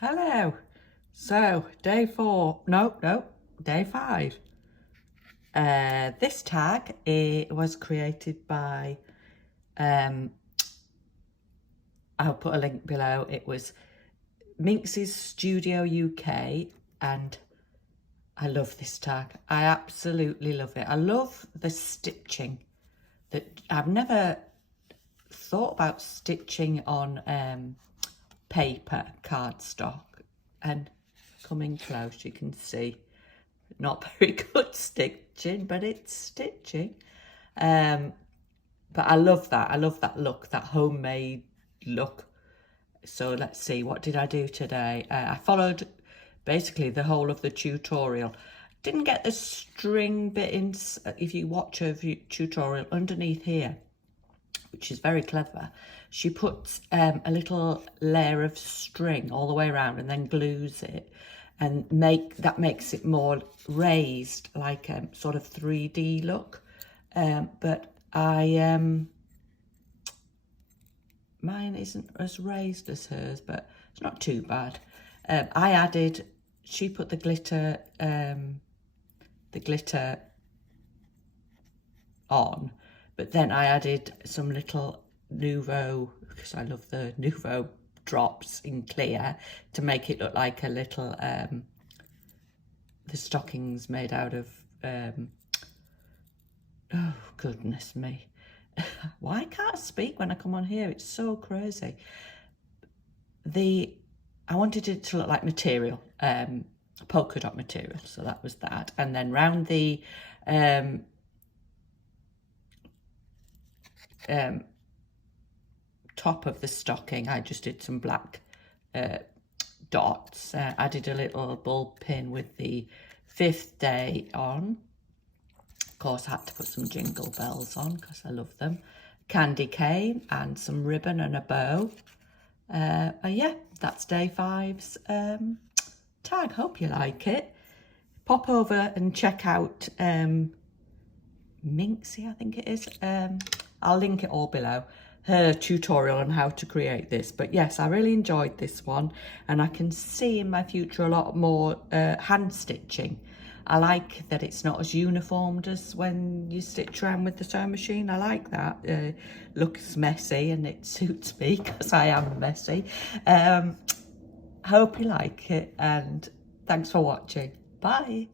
Hello. So day 4, no, day 5. This tag, it was created by, I'll put a link below. It was Minx's Studio UK, and I love this tag. I absolutely love it. I love the stitching. That I've never thought about stitching on paper cardstock, and coming close you can see not very good stitching, but it's stitching. But I love that look, that homemade look. So let's see, what did I do today? I followed basically the whole of the tutorial. Didn't get the string bit in. If you watch a tutorial underneath here, which is very clever, she puts a little layer of string all the way around and then glues it, and that makes it more raised, like a sort of 3D look. But mine isn't as raised as hers, but it's not too bad. She put the glitter on, but then I added some little Nouveau, because I love the Nouveau drops in clear, to make it look like a little the stockings made out of oh goodness me, why can't I speak when I come on here? It's so crazy. I wanted it to look like material, polka dot material, so that was that. And then round the top of the stocking, I just did some black dots. I did a little bulb pin with the 5th day on. Of course, I had to put some jingle bells on because I love them. Candy cane and some ribbon and a bow. Yeah, that's day 5's tag. Hope you like it. Pop over and check out Minxie, I think it is. I'll link it all below, her tutorial on how to create this. But yes, I really enjoyed this one, and I can see in my future a lot more hand stitching. I like that it's not as uniformed as when you stitch around with the sewing machine. I like that. Looks messy, and it suits me because I am messy. Hope you like it, and thanks for watching. Bye.